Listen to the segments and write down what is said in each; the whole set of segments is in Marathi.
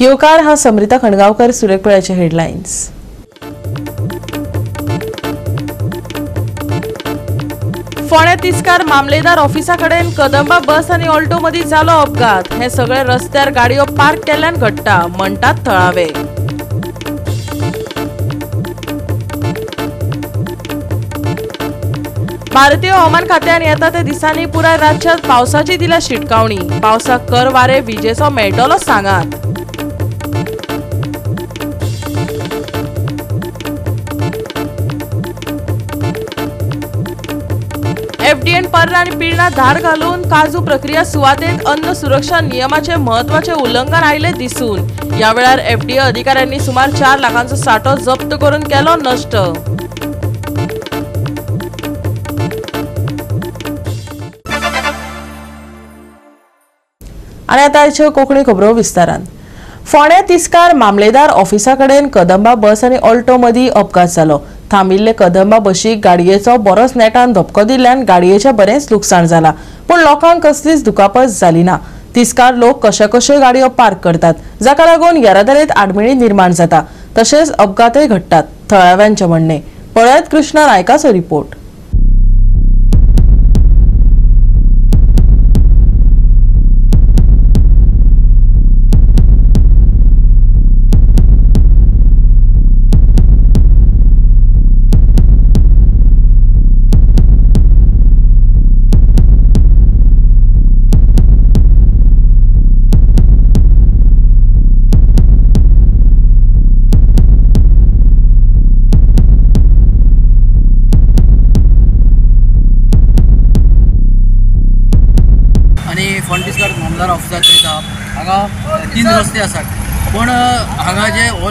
योकार हा समृता खणगावकर, सुरेखपुराचे हेडलाईन्स। फोंड्या तिस्कार मामलेदार ऑफिसाकडेन कदंबा बस आणि ऑल्टो मदी जालो अपघात। हे सगळे रस्त्यार गाडयो पार्क केल्ल्यान घडटा, म्हणटात थळावे। भारतीय हवामान खात्यान येता ते दिसांनी पुराय राज्यात पावसाची दिल्या शिटकावणी। पावसाक कर वारे विजेचो मेळटलो सांगात। एफडीएन पर्रा आणि पिळना धाड घालून काजू प्रक्रिया सुवातेत अन्न सुरक्षा नियमाचे महत्वाचे उल्लंघन आयले दिसून। या वेळार एफडीए अधिकाऱ्यांनी सुमार 4 लाखांचो साठो जप्त करून केलो नष्ट। आणि आता आयच्यो कोंकणी खबरो विस्तारान। फोंड्या तिस्कार मामलेदार ऑफिसाकडेन कदंबा बस आणि ऑल्टो मदी अपघात जालो। थांबिल्ले कदंबा बशीक गाडयेचो बरोच नेटान धपको दिल्ल्यान गाडयेचे बरेच लुकसाण जाला, पण लोकांक कसलीच दुखापत जाली ना। तिस्कार लोक कशे गाडयो पार्क करतात, जाका लागून येरादारीत आडमेळी निर्माण जाता, तशेंच अपघातय घडटात, थळाव्यांचे म्हणणे। पळयत कृष्णा नायकाचो रिपोर्ट। फोंडीस्कार मामलेदार ऑफिसाचेर हांगा 3 रस्ते आसात, पण हांगा जे हो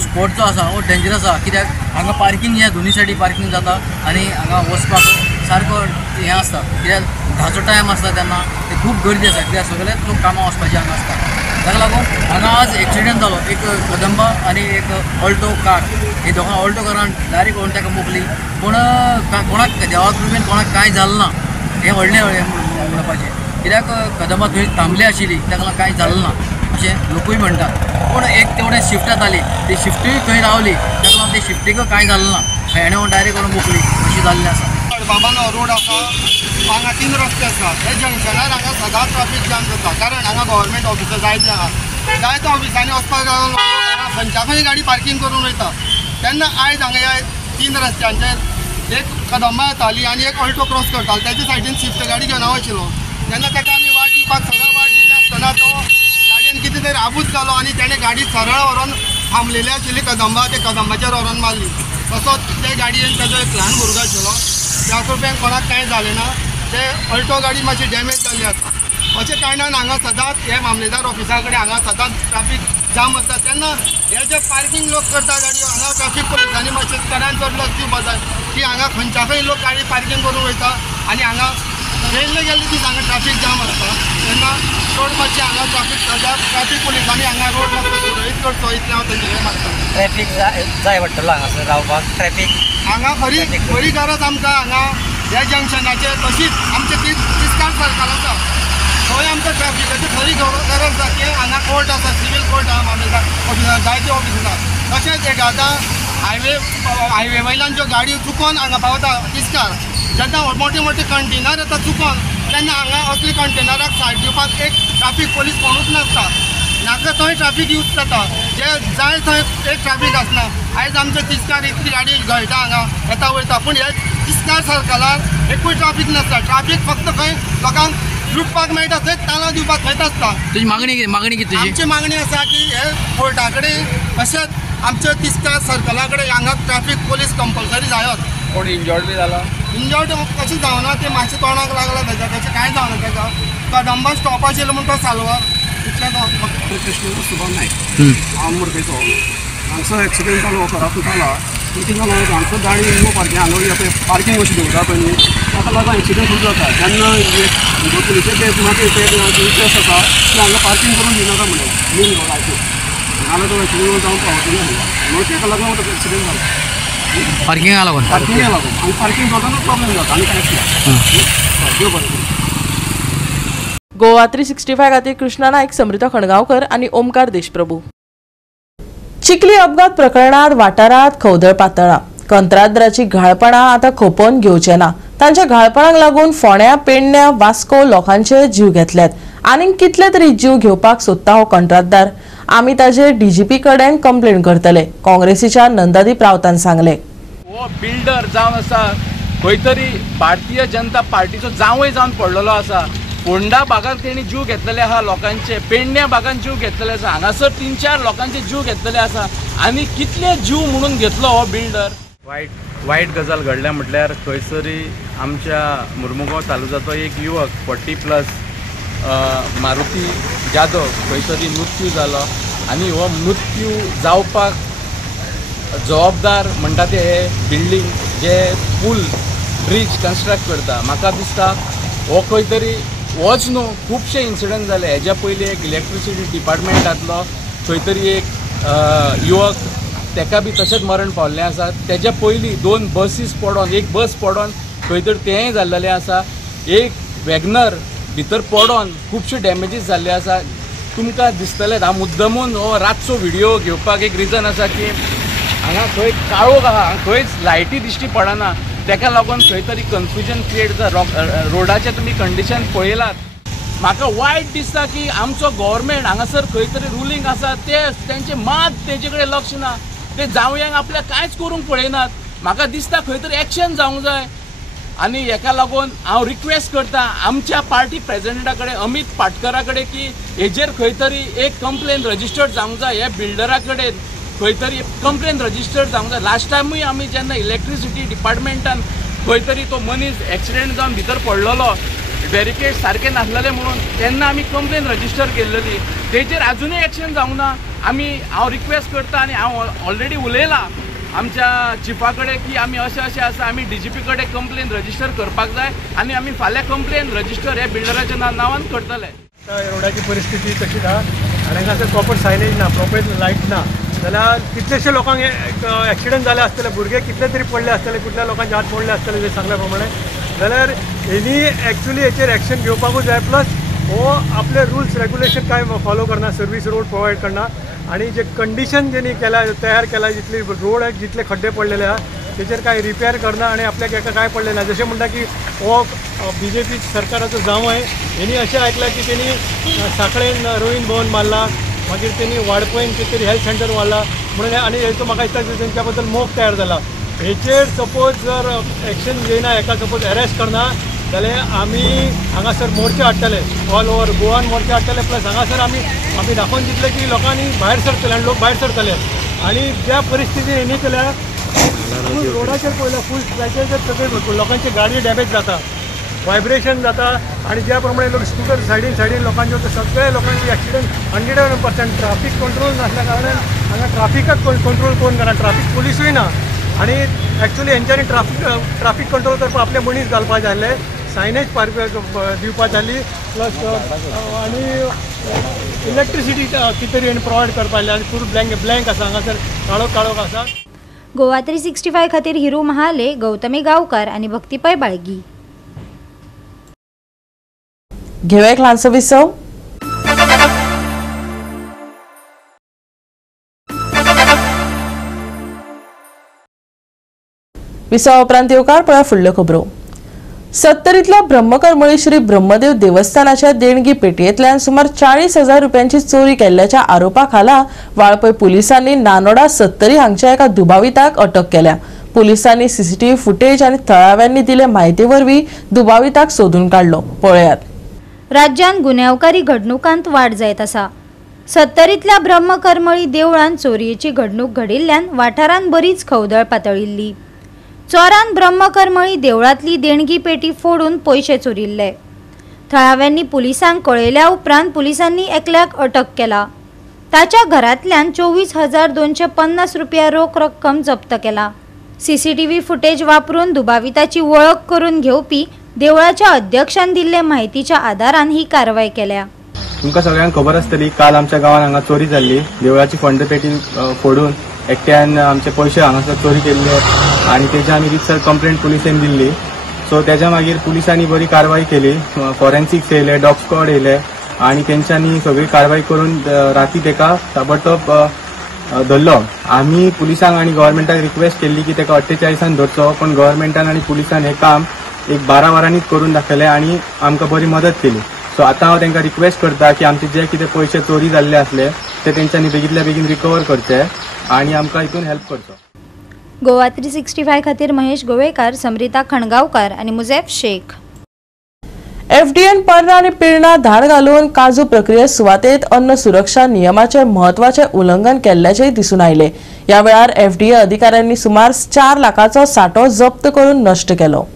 स्पॉट जो आसा हो डेंजरस आसा, कित्याक हांगा पार्किंग हे दोनी सायडी पार्किंग जाता आणि हांगा वचपाक सारको हें आसता, कित्याक धाचो टायम आसता तेन्ना ते खूब गर्दी आसा, कित्याक सगळे लोक कामां वचपाचे हांगा आसता। ताका लागून हांगा आज एक्सिडेंट जालो, एक कदंबा आणि एक ऑल्टो कार। हे दोगां ऑल्टो कारान डायरेक्ट व्हरून ताका मोकली, पूण कोणाक देवा कृपेन कोणाक कांय जालें ना, हें व्हडलें म्हणपाचें। कित्याक कदंबा थंय थांबली आशिल्ली, ताका लागून कांय जालें ना अशें लोकूय म्हणटात, पूण एक तेवढे शिफ्ट जाताली, ती शिफ्टूय थंय रावली, ताका लागून ते शिफ्टीक कांय जालें ना, हेणें डायरेक्ट व्हरून मोकली अशी जाल्लें आसा। बाबानो रोड आसा, हांगा 3 रस्ते आसात, हे जंक्शनार हांगा सदांच ट्रॅफिक जाम जाता, कारण हांगा गव्हर्मेंट ऑफिसां जायते आहा, जायत्या ऑफिसांनी वचपाक लागून खंयच्या खंय गाडी पार्किंग करून वयता। तेन्ना आयज हांगा ह्या 3 रस्त्यांचेर एक कदंबा येताली आणि एक ऑल्टो क्रॉस करताली, त्याच्या सायडीन स्विफ्ट गाडी घेवन वयशिल्लो। तेन्ना ताका आमी वाट दिवपाक सरळ वाट दिली आसतना तो गाडयेन कितें तरी आबूज जालो आणि तेणें गाडी सरळ व्हरून थांबलेली आशिल्ली कदंबा, ते कदंबाचेर व्हरून मारली। तसोच ते गाडयेन ताजो एक ल्हान भुरगो आशिल्लो, त्या कृपेन कोणाक कांय जालें ना, ते ऑल्टो गाडी मातशी डॅमेज जाल्ली आसा। अशें कारणान हांगा सदांच हे मामलेदार ऑफिसा कडेन हांगा सदांच ट्रॅफिक जाम आसता। तेन्ना हे जे पार्किंग लोक करता गाडयो, हांगा ट्रॅफिक पुलिसांनी मातशें चडांत चड लक्ष दिवपाक जाय की हांगा खंयच्या खंय लोक गाडी पार्किंग करून वयता आणि हांगा गेल्ले दीस हांगा ट्रॅफिक जाम आसता, तेन्ना चड मातशें हांगा ट्रॅफिक पुलिसांनी हांगा रोड मातसो सुरळीत करचो, इतलें हांव तेंचे हें मागता। ट्रॅफिक जाय पडटलो हांगासर रावपाक, ट्रॅफिक हांगा खरी गरज आमकां हांगा ह्या जंक्शनाचेर, तशीच आमचे तिस्कार सर्कल आसा थंय आमकां ट्रॅफिकाची खरी गरज आसा, की हांगा कोर्ट आसा, सिवील कोर्ट आहा मामलेदार ऑफिसार, जायते ऑफिस आसा। तशेंच एक आतां हायवे वयल्यान ज्यो गाडयो चुकोन हांगा पावता तिस्कार, जेन्ना मोठे मोठे कंटेनर येता चुकोन, तेन्ना हांगा असले कंटेनराक सायड दिवपाक एक ट्रॅफिक पोलीस कोणूच नासता, नाका थंय ट्रॅफिक यूज जाता, जे जाय थंय एक ट्रॅफिक आसना। आयज आमचे तिस्कार इतली गाडी घळटा हांगा येता वयता, पूण हे तिस्कार सर्कलार एकूय ट्रॅफिक नासता, ट्रॅफिक फक्त खंय लोकांक लुटपाक मेळटा थंय ताळो दिवपाक थंयच आसता। तुजी मागणी कितें? आमची मागणी आसा की हे कोर्टा कडेन तशेंच आमच्या तिस्कार सर्कला कडेन हांगा ट्रॅफिक पोलीस कंपल्सरी जायत। कोण इंजर्ड बी जाला? इंजर्ड कशें जावना, ते मातशें तोंडाक लागला तेच्या, तशें कांय जावना तेका। कदंबा स्टॉप आशिल्लो म्हूण तो साल्वार इतलें कृष्ण सुभान नायक हांव मुर्तेचो। हांगसर एक्सिडेंट जालो घरातून जाला, कितें जालो हांगसर गाडी नो पार्किंग हांगा पार्किंग अशी दवरता पळय न्ही, ताका लागून एक्सिडेंट खूब जाता। तेन्ना पुलिशेचे मागीर ते इंट्रस्ट आसा की हांगा पार्किंग करून दिनाका म्हणून मेन रोडाचेर, नाल्यार तो एक्सिडेंट जावन पावतलो म्हणून ताका लागून तो एक्सिडेंट जालो। पार्किंगा लागून आनी पार्किंग करतना प्रॉब्लेम जाता आनी कांयच ना। देव बरें। गोवा 365 खातीर कृष्णा नायक, समृता खणगांवकर आनी ओमकार देशप्रभू. चिखली अपघात प्रकरणात वाठारात खवदळ पातळ्ळा. कंत्राटदाराची घाळपणां आतां खपोवन घेवचे ना. तांच्या घाळपणाक लागून फोंड्या, पेडण्या, वास्को लोकांचे जीव घेतल्यात. आनीक कितले तरी जीव घेवपाक सोदता हो कंत्राटदार. आमी ताजेर डीजीपी कडेन कंप्लेंट करतले, काँग्रेसीच्या नंदादीप रावतान सांगले. हो बिल्डर जावन आसा खंय तरी भारतीय जनता पार्टीचो जावंय जावन पडलेलो आसा. फोंडा भागात तेणी जीव घेतलेले आहा लोकांचे, पेडण्या भागात जीव घेतलेले आसा, हांगासर 3-4 लोकांचे जीव घेतलेले आसा. आनी कितले जीव म्हणून घेतलो हो बिल्डर. वायट गजाल घडल्या म्हटल्यार खंयसरी आमच्या मुर्मुगांव तालुक्याचो एक युवक 40+ मारुती जाधव खंयसरी मृत्यू जालो. आनी हो मृत्यू जावपाक जबाबदार म्हणटा ते हे बिल्डींग जे पूल ब्रिज कन्स्ट्रक्ट करता. म्हाका दिसता हो खंय तरी होच न्हू खुबशे इन्सिडंट जाले. हेज्या पयलीं एक इलेक्ट्रिसिटी डिपार्टमेंटांतलो खंय तरी एक युवक तेका बी तशेंच मरण पावल्लें आसा. तेज्या पयलीं 2 बसीस पडोन, एक बस पडोन खंय तरी तेंय जाल्लेलें आसा. एक वॅगनर भितर पडोन खुबशे डॅमेजीस जाल्ले आसा. तुमकां दिसतलें हांव मुद्दमून हो रातचो व्हिडिओ घेवपाक एक रिजन आसा की हांगा खंय काळोख आहा, खंयच लायटी दिश्टी पडना. तेका लागून खंय तरी कन्फ्युजन क्रिएट जाता. रोडाचें तुमी कंडिशन पळयलात. म्हाका वायट दिसता की आमचो गव्हर्मेंट हांगासर खंय तरी रुलींग आसा तेंचे मात तेजे कडेन लक्ष ना. ते जावयांक आपल्याक कांयच करूंक पळयनात. म्हाका दिसता खंय तरी एक्शन जावंक जाय. आनी हेका लागून हांव रिक्वेस्ट करता आमच्या पार्टी प्रेसिडेंटा कडेन, अमित पाटकरा कडेन, की हेजेर खंय तरी एक कंप्लेन रजिस्टर्ड जावंक जाय. हे बिल्डरा कडेन खंय तरी कंप्लेन रजिस्टर्ड जावंक जाय. लास्ट टायमूय आमी जेन्ना इलेक्ट्रिसिटी डिपार्टमेंटान खंय तरी तो मनीस एक्सिडेंट जावन भितर पडलेलो, बॅरिकेड सारके नासलेले म्हणून तेन्ना आमी कंप्लेन रजिस्टर केल्ली. तेजेर आजुनूय एक्शन जावंक ना. हांव रिक्वेस्ट करता आनी हांव ऑलरेडी उलयलां आमच्या चिफा कडेन की आमी अशें आसा, आमी डीजीपी कडेन कंप्लेन रजिस्टर करपाक जाय आनी आमी फाल्यां कंप्लेन रजिस्टर हे बिल्डराच्या नांवान करतले. रोडाची परिस्थिती तशी ना आनी हांगासर प्रॉपर सायनेज ना, प्रॉपर लायट ना जाल्यार कितलेशे लोकांक एक्सिडंट जाले आसतले, भुरगे कितले तरी पडले आसतले, कुठल्या लोकांचे हात मोडले आसतले जे सांगल्या प्रमाणे. जाल्यार हेणी एक्चुली हेचेर एक्शन घेवपाकूच जाय. प्लस हो आपले रुल्स रेग्युलेशन काय फॉलो करना, सर्वीस रोड प्रोवायड करना आणि जे कंडिशन जेणी केला तयार केला, जितले रोड जितले खड्डे पडलेले आहा तेचेर काय रिपेअर करना आणि आपल्याक एका काय पडलें ना. जशें म्हणटा की हो BJP सरकाराचो जावंय, हेणी अशें आयकलां की तेणी सांखळेन रोहीन भवन मारला, मागीर तेणी वाडपयन कितें तरी हेल्थ सेंटर मारला म्हणून. आनी हेचो म्हाका दिसता की तेंच्या बद्दल मोग तयार जाला. हेचेर सपोज जर एक्शन घेयना, हेका सपोज अरेस्ट करना जाल्यार आमी हांगासर मोर्चे हाडटले, ऑल ओवर गोवान मोर्चे हाडटले. प्लस हांगासर आमी दाखोवन दितले की लोकांनी भायर सरतले आनी लोक भायर सरतले. आनी ज्या परिस्थितीन हेणी केल्या रोडाचेर पळयल्यार फूल स्क्रॅचेस सगळे लोकांची गाडी डॅमेज जाता, वायब्रेशन जाता आनी ज्या प्रमाणे लोक स्कूटर सायडीन लोकांचे सगळे लोकांचे एक्सिडंट 100% ट्राफीक कंट्रोल नासल्या कारणान हांगा ट्राफिकाक कंट्रोल कोण करना, ट्राफीक पुलीसूय ना. आनी एक्चुली हेंच्यांनी ट्राफीक कंट्रोल करपाक आपले मनीस घालपाक जाय आसले, सायनेज दिवपाक जाली. प्लस आनी इलेक्ट्रिसिटी कितें तरी प्रोवायड करपाक जाय. आनी पूर ब्लँक आसा, हांगासर काळोख आसा. गोवा 365 खातीर हिरू महाले, गौतमी गांवकार आनी भक्तीपय बाळगी. घेवया एक ल्हानसो विसव. विसव उपरांत येवकार पळया फुडल्यो खबरो. सत्तरीतल्या ब्रह्मकरमळी श्री ब्रह्मदेव देवस्थानाच्या देणगी पेटयेंतल्यान सुमार 40,000 रुपयांची चोरी केल्ल्याच्या आरोपा खाला वाळपय पुलिसांनी नानोडा सत्तरी हांगच्या एका दुबाविताक अटक केल्या. पुलिसांनी CCTV फुटेज आनी थळाव्यांनी दिले म्हायती वरवीं दुबाविताक सोदून काडलो. पळयात. राज्यात गुन्यांवकारी घडणुकांत वाड जायत आसा. सत्तरीतल्या ब्रह्मकरमळी देवळान चोरयेची घडणूक घडिल्ल्यान वाठारांत बरीच खवदळ पातळिल्ली. चोरान ब्रह्मकरमळी देवळांतली देणगी पेटी फोडून पयशे चोरिल्ले. थळाव्यांनी पुलिसांक कळयल्या उपरांत पुलिसांनी एकल्याक अटक केला. ताच्या घरांतल्यान 24,250 रुपया रोख रक्कम जप्त केला. CCTV फुटेज वापरून दुबाविताची वळख करून घेवपी देवळाच्या अध्यक्षान दिल्ले माहितीच्या आदारान ही कारवाय केल्या. तुमकां सगळ्यांक खबर आसतली, काल आमच्या गांवांत हांगा चोरी जाल्ली. देवळाची फंड पेटी फोडून एकट्यान आमचे पयशे हांगासर चोरी केल्ले आनी तेजी आमी रितसर कंप्लेंट पुलिसेन दिल्ली. सो त्याच्या मागीर पुलिसांनी बरी कारवाई केली, फॉरेन्सिक्स येयले, डॉग स्क्वॉड येयले आणि तेंच्यांनी सगळी कारवाई करून राती तेका ताबडतोब धरलो. आम्ही पुलिसांक आणि गव्हर्मेंटाक रिक्वेस्ट केल्ली की तेका 48 धरचो, पण गव्हर्मेंटान आणि पुलिसान हे काम एक 12 वरांनीच करून दाखयलें आणि आमकां बरी मदत केली. सो आता हांव तांकां रिक्वेस्ट करता की आमचे जे कितें पयशे चोरी जाल्ले असले ते तेंच्यांनी बेगीतल्या बेगीन रिकवर करचे आणि आमकां हितून हेल्प करचो. गोवा 365 खातीर महेश गोवेकार, समरिता खणगांवकार आणि मुझेफ शेख. एफडीएन पर्रा आणि पिळणा धाड घालून काजू प्रक्रिये सुवातेत अन्न सुरक्षा नियमाचे महत्वाचे उल्लंघन केल्ल्याचे दिसून आयले. या वेळार एफडीए अधिकाऱ्यांनी सुमार 4 लाखाचो साठो जप्त करून नष्ट केलो.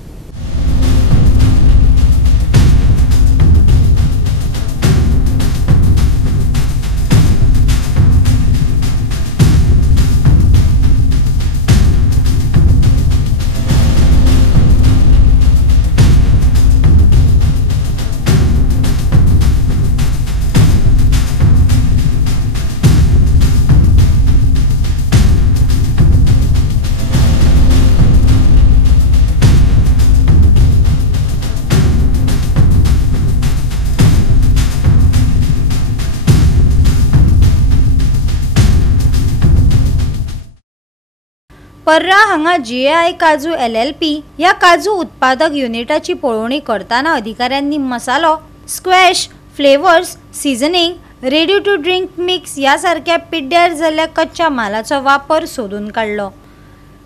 पर्रा हांगा GAI काजू LLP या काजू उत्पादक युनिटाची पळोवणी करताना अधिकाऱ्यांनी मसालो, squash, flavours, seasoning, ready to drink mix यासारख्या पिड्ड्यार जाल्ल्या कच्च्या मालाचो वापर सोदून काढलो.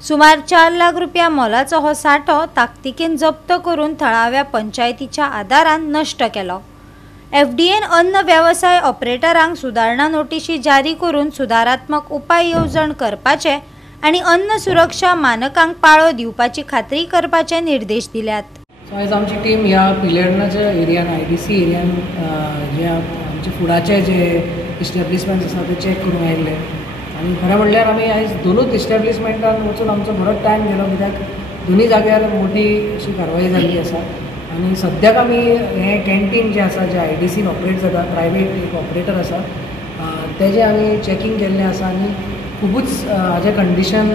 सुमार 4 लाख रुपया मोलाचो हो साठो ताकतिकेन जप्त करून थळाव्या पंचायतीच्या आदारान नष्ट केलो. एफडीएन अन्न व्यवसाय ऑपरेटरांक सुदारणा नोटीशी जारी करून सुदारात्मक उपाय येवजण करपाचे आणि अन्न सुरक्षा मानकांक पाळो दिवपाची खात्री करपाचे निर्देश दिल्यात. आयज आमची टीम ह्या पिलेर्नाच्या एरियान IDC एरियान जे आमचे फुडाचे जे इस्टॅब्लिशमेंट्स आसा ते चॅक करूंक आयिल्ले आनी खरें म्हणल्यार आमी आयज दोनूच इस्टॅब्लिशमेंटान वचून आमचो बरो टायम गेलो, कित्याक दोनूय जाग्यार मोठी अशी कारवाई जाल्ली आसा. आनी सद्याक आमी हें कॅन्टीन जें आसा जे IDCन ऑपरेट जाता, प्रायवेट एक ऑपरेटर आसा, तेजें आमी चॅकींग केल्लें आसा आनी खूबच हाजें कंडिशन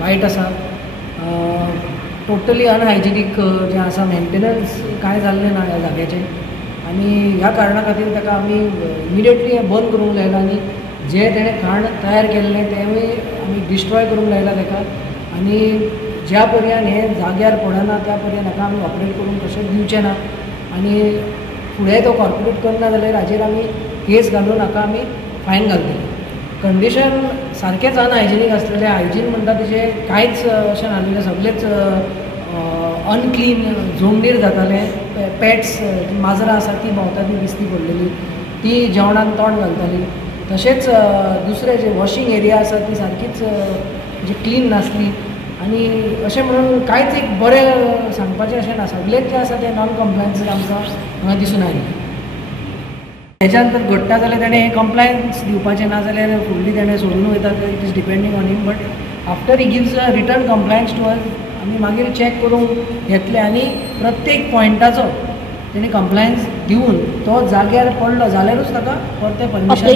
वायट आसा. टोटली अनहायजिनीक जें आसा, मेंटेनन्स कांय जाल्लें ना ह्या जाग्याचें आनी ह्या कारणां खातीर ताका आमी इमिडिएटली हें बंद करूंक लायलां आनी जें तेणें खाण तयार केल्लें तेंवूय आमी डिस्ट्रॉय करूंक लायलां ताका. आनी ज्या पर्यान हें जाग्यार पडना त्या पर्यान ताका आमी ऑपरेट करूंक तशेंच दिवचें ना आनी फुडें तो कॉर्पोरेट करना जाल्यार हाजेर आमी केस घालून हाका आमी फायन घालतले. कंडिशन सारकेंच अनहायजिनीक आसलेलें, हायजीन म्हणटा तशें कांयच अशें नासलेलें, सगळेंच अनक्लीन, जोंगडीर जातालें. पॅट्स, माजरां आसा ती भोंवता ती दिसती पडलेली, ती जेवणान तोंड घालताली. तशेंच दुसरें जे वॉशिंग एरिया आसा ती सारकीच जी क्लीन नासली आनी अशें म्हणून कांयच एक बरें सांगपाचें अशें ना. सगळेंच जें आसा तें नॉन कम्प्लायन्स आमकां हांगा दिसून आयलें. हेच्या नंतर घडटा जाल्यार ताणें हें कम्प्लायन्स दिवपाचें ना जाल्यार फुडली ताणें सोडून वयता, it is depending on him. But after he gives a return compliance to us, आमी मागीर चॅक करूंक घेतले आनी प्रत्येक पॉयंटाचो तेणी कम्प्लायन्स दिवन तो जाग्यार पडलो जाल्यारूच ताका परतें परमिशन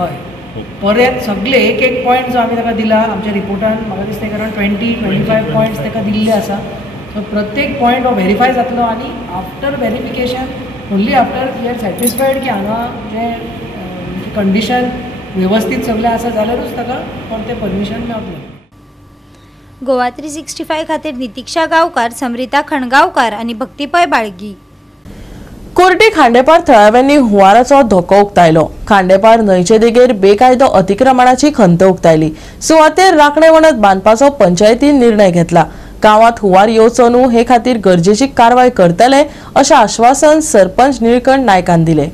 हय परत सगळे एक पॉयंट जो आमी ताका दिला आमच्या रिपोर्टान, म्हाका दिसता अरावंड 20-25 पॉयंट्स ताका दिल्ले आसा. सो प्रत्येक पॉयंट हो व्हेरीफाय जातलो आनी after verification only after we are satisfied की हांगा जे कंडिशन वेवस्थीत सगळें आसा जाल्यारूच ताका परतें परमिशन मेळटलें. गोवा 365 खातीर नितीक्षा गांवकार, समरिता खणगांवकार आणि भक्तीपय बाळगी. कुर्टी खांडेपार थळाव्यांनी हुंवाराचो धोको उक्तायलो. खांडेपार न्हंयचे देगेर बेकायदो अतिक्रमणाची खंत उक्तायली. सुवातेर राखणे वणत बांदपाचो पंचायतीन निर्णय घेतला. गांवांत हुंवार येवचो न्हू हे खातीर गरजेची कारवाय करतले अशें आश्वासन सरपंच निळकंठ नायकान दिलें.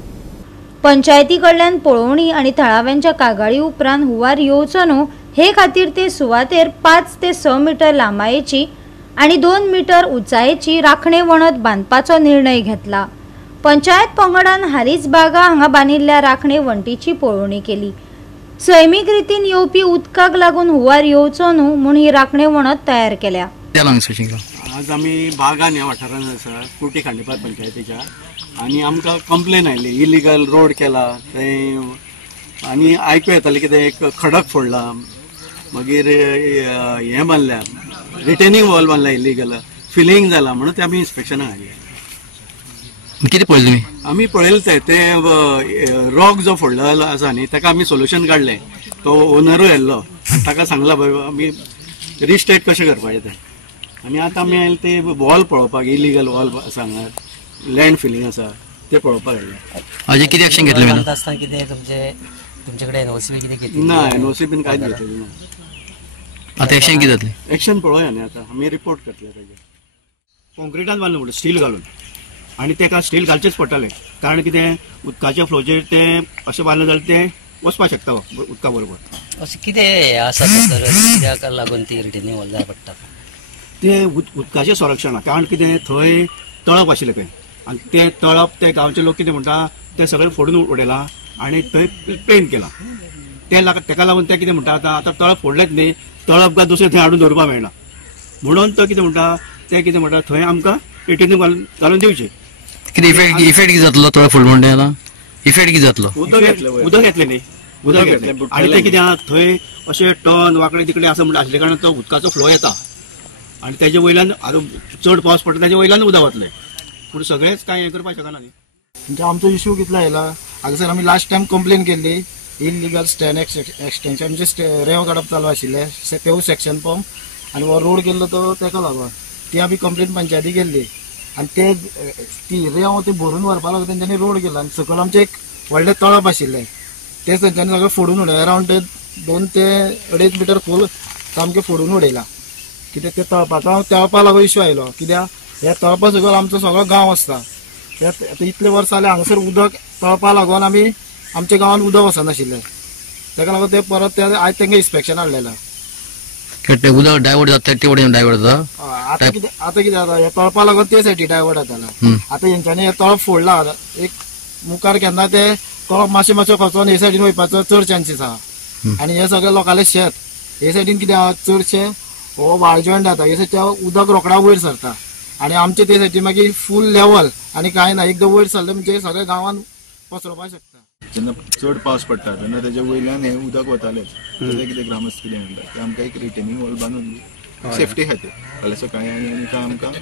पंचायती कडल्यान पळोवणी आणि थळाव्यांच्या कागाळी उपरांत हुंवार येवचो न्हू हे खातीर ते सुवातेर 5 ते 6 मीटर लांबायेची आणि 2 मीटर उंचायेची राखणे वणत बांदपाचो निर्णय घेतला. पंचायत पंगडान हालीच बागा हांगा बांदिल्ल्या राखणे वणटीची पळोवणी केली. सैमीक रितीन येवपी उदकाक लागून हुंवार येवचो न्हू म्हूण ही राखणे वणत तयार केल्या. आज आमी बागान ह्या वाठारांत आसा कुर्टी खांडेपार पंचायतीच्या आनी आमकां कंप्लेन आयली इलिगल रोड केला थंय आनी आयकूं येतालें कितें एक खडक फोडला, मागीर हें बांदल्या रिटेनिंग वॉल बांदला इलिगल फिलिंग जाला म्हणून ते आमी इन्स्पेक्शनाक हाडले. कितें पळयलें तुमी? आमी पळयलें ते रॉक जो फोडलेलो आसा न्ही ताका आमी सोल्युशन काडलें. तो ओनरूय येयल्लो ताका सांगला बाबा आमी रिस्टेट कशें करपाचें तें. आनी आतां आमी आयले ते वॉल पळोवपाक इलिगल वॉल आसा हांगा लँड फिलिंग आसा ते पळोवपाक येयले. हाजे कितें एक्शन घेतलें? आसतना कितें तुमचे कडेन एनओसी बी कितें घेतली? ना एनओसी बीन कांयच घेतलेली ना. आतां एक्शन कितें जातलें? एक्शन पळोवया न्ही आतां आमी रिपोर्ट करतले तेजेर. कॉन्क्रिटान बांदलें म्हणटा स्टील घालून आनी तेका स्टील घालचेच पडटलें कारण कितें उदकाच्या फ्लोचेर तें अशें बांदलें जाल्यार तें वचपाक शकता उदका बरोबर. अशें कितें आसा तर कित्याक लागून ती रिटेनिंग वॉल जाय पडटा? ते उदकाचें संरक्षण कारण कितें थंय तळप आशिल्लें खंय आनी तें तळप ते गांवचे लोक कितें म्हणटा तें सगळें फोडून उडयलां आनी थंय पेंट केलां. तेका लागून ते कितें म्हणटा आतां तळप फोडलेंच न्ही तळप काय दुसरें थंय हाडून दवरपाक मेळना म्हणून तो कितें म्हणटा ते कितें म्हणटा थंय आमकां रिटेनिंग वॉल घालून दिवचें. कितें इफेक्ट कितें जातलो तळप फोड म्हणटा आतां? इफेक्ट कितें जातलो? उदक येतलें न्ही उदक येतलें आनी ते कितें थंय अशें टर्न वांकडे तिकडे आसा म्हणटा आसले कारणान तो उदकाचो फ्लो येता आनी तेजे वयल्यान चड पावस पडटा तेजे वयल्यान उदक वतलें पूण सगळेंच कांय हें करपाक शकना न्ही. म्हणजे आमचो इश्यू कितलो येयला हांगासर आमी लास्ट टायम कंप्लेन केल्ली इलिगल स्टँड एक्सटेंशन म्हणजे रेंव काडप चालू आशिल्ले तेवूय सेक्शन पंप आनी हो रोड केल्लो तो तेका लागून ती आमी कंप्लेन पंचायती केल्ली आनी ते ती रेंव ती भरून व्हरपा लागून तेंच्यांनी रोड केला आनी सकयल आमचें एक व्हडलें तळप आशिल्लें ते तेंच्यांनी सगळें फोडून उडयलें अरावंड ते 2 ते 2.5 मिटर खोल सामकें फोडून उडयलां. कित्याक ते तळपा लागून इश्यू आयलो कित्याक हे तळपा सकयल आमचो सगळो गांव आसता आतां इतले वर्सां जाले हांगासर उदक तळपा लागून आमी आमच्या गांवांत उदक वचनाशिल्लें तेका लागून ते परत ते आयज तेंगे इन्स्पेक्शन हाडलेलें. उदक डायवर्ट जाता ते वटेन डायवर्ट जाता. आतां कितें जाता हे तळपा लागून ते सायडी डायवर्ट जाताना आतां हेंच्यांनी हे तळप फोडला एक मुखार केन्ना ते तळप मातशें खचोन हे सायडीन वयपाचो चड चान्सीस आहा आनी हे सगळे लोकांले शेत हे सायडीन कितें आहा चडशें हो वाळ जॉयंट जाता हे सायडीन उदक रोखडा वयर सरता आनी आमचे ते सायडीन मागीर फूल लेवल आनी कांय ना एकदां वयर सरलें म्हणजे सगळ्या गांवांत पसरपाक शकता. जेन्ना चड पावस पडटा तेन्ना तेच्या वयल्यान हें उदक वतालेंच तें कितें ग्रामस्थ कितें म्हणटा ते आमकां एक रिटेनिंग वॉल बांदून सेफ्टी खातीर फाल्यां सकाळीं आनी आमकां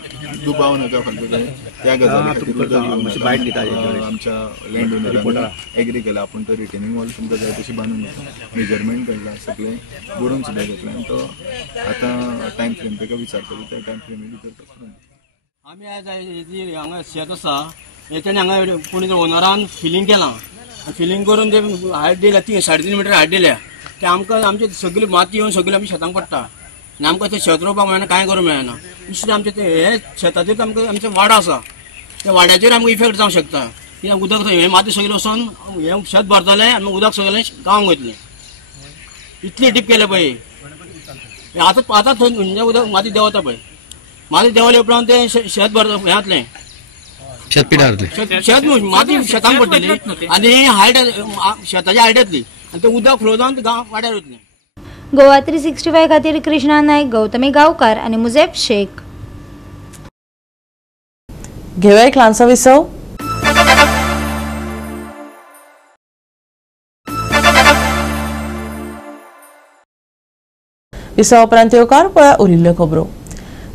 दुबाव नाका फाल्यां त्या गजाली खातीर आमच्या लँड ओनरान एग्री केला आपूण तो रिटेनिंग वॉल तुमकां जाय तशी बांदून दिता मेजरमेंट काडला सगळें बरोवन सुद्दां घेतलें आनी तो आतां टायम फ्रेम ताका विचारतलो त्या टायम फ्रेमी भितर आमी आयज हांगा शेत आसा हेच्यानी हांगा कोणी ओनरान फिलिंग केलां फिलिंग करून ते हायट दिल्या 3.5 मिटर हायट दिल्या ते आमकां आमचे सगळी माती येवन सगळी आमी शेतांक पडटा आनी आमकां ते शेत रोवपाक मेळना कांय करूंक मेळना. दुसरें आमचे ते हे शेताचेर आमकां आमचो वाडो आसा त्या वाड्याचेर आमकां इफेक्ट जावंक शकता कित्याक उदक हे माती सगळी वचोन हे शेत भरतलें आनी उदक सगळें गांवांक वयतलें इतली डीप केलें पळय आतां थंय उदक माती देंवता पळय माती देंवले उपरांत ते शेत भरता हें जातलें शेत पिडारतलें शेत माती शेतांक पडटली आनी हायट शेताची हायट येतली आनी ते उदक फ्लो जावन गांव वाड्यार वयतलें. गोवा 365 खातीर कृष्णा नायक, गौतमी गांवकार आनी मुजेब शेख. घेऊया एक ल्हानसो विसव. विसव उपरांत येवकार पळया उरिल्ल्यो खबरो.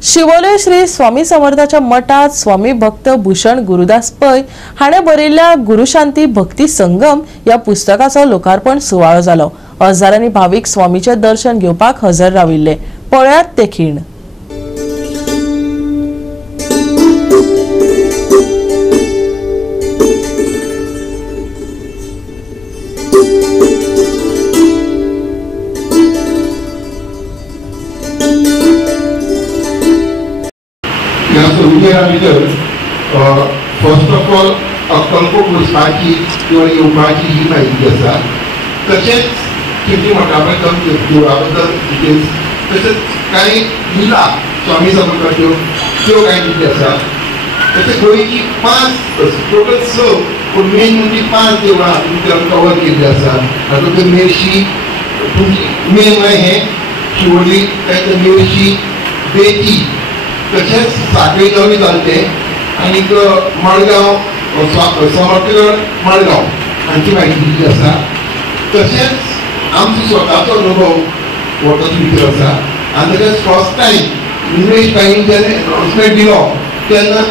शिवोले श्री स्वामी समर्थाच्या मठात स्वामी भक्त भूषण गुरुदास पै हाणें बरयल्ल्या गुरुशांती भक्ती संगम या पुस्तकाचो लोकार्पण सुवाळो जालो. हजारांनी भाविक स्वामीचे दर्शन घेवपाक हजर राविल्ले. पळयात ते खीण. ह्या सुविधा भितर फर्स्ट ऑफ ऑल अक्कलकोट वचपाची किंवा येवपाची ही म्हायती आसा. तशेंच शिर्डी मठा बद्दल देवळा बद्दल डिटेल्स तशेंच कांय लिला स्वामी समर्थाच्यो त्यो कांय डिटेल्स आसा. तशेंच गोंयची 5 टोटल 6 पूण मेन म्हणजे 5 देवळां भितर कवर केल्ली आसा. तातूंत मेर्शी मेन म्हळ्यार हें शिवोली काय मेर्शी बेती तशेंच साखळी नवी जाल्ले आनीक मडगांव समर्थगड मडगांव हांची म्हायती दिल्ली आसा. तशेंच आमचो स्वताचो अनुभव वॉटर भितर आसा आनी तशेंच फर्स्ट टायम इंग्लीश बँकेचे अनाउन्समेंट दिलो तेन्ना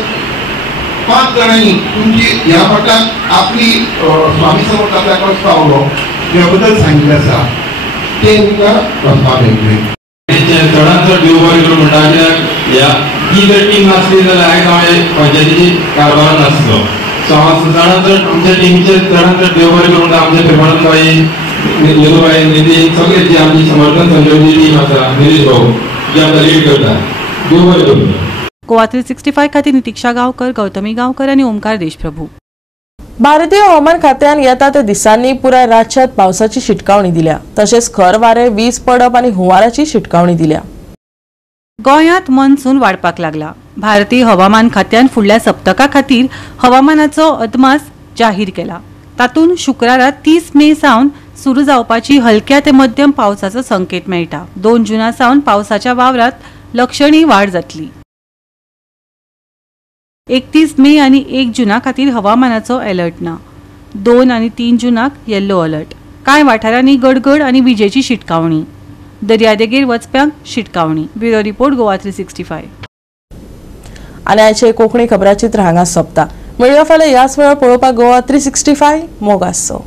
5 जाणांनी तुमची ह्या फाटाक आपली स्वामी समर्थ आपल्याक कसो पावलो ह्या बद्दल सांगिल्लें आसा ते तुमकां वचपाक मेळटलें. चडांत चड देव बरें करून म्हणटा कित्याक ह्या ती जर टीम नासली जाल्यार आयज हांवें पंचायतीची कारभार नासलो. सो हांव चडांत चड आमच्या टीमीचे चडांत चड देव बरें करून आमचे पेपरान बाई येदुबाई नितीन सगळे जी आमची समर्थन संघटनेची टीम आसा निलेश भाऊ जी आमकां लीड करता देव बरें करून. गोवा 365 खातीर नितीक्षा गांवकर, गौतमी गांवकर आनी ओमकार देशप्रभू. भारतीय हवामान खात्यान येता त्या दिसांनी पुराय राज्यात पावसाची शिटकावणी दिल्या. तशेंच खर वारे, वीज पडप आनी हुंवाराची शिटकावणी दिल्या. गोंयांत मनसून वाडपाक लागला. भारतीय हवामान खात्यान फुडल्या सप्तका खातीर हवामानाचो अदमास जाहीर केला. तातूंत शुक्रारा 30 मे सावन सुरू जावपाची हलक्या ते मध्यम पावसाचो संकेत मेळटा. 2 जुना सावन पावसाच्या वावरात लक्षणीय वाड जातली. 31 मे आनी 1 जुना खातीर हवामानाचो अलर्ट ना. 2 आनी 3 जुनाक येल्लो अलर्ट. कांय वाठारांनी गडगड आनी विजेची शिटकावणी. दर्यादेगेर वचप्यांक शिटकावणी. Bureau report Goa 365. आनी आयचे कोंकणी खबराचित्र हांगा सोंपता. मेळुया फाल्यां ह्याच वेळार पळोवपाक गोवा 365 मोगासो.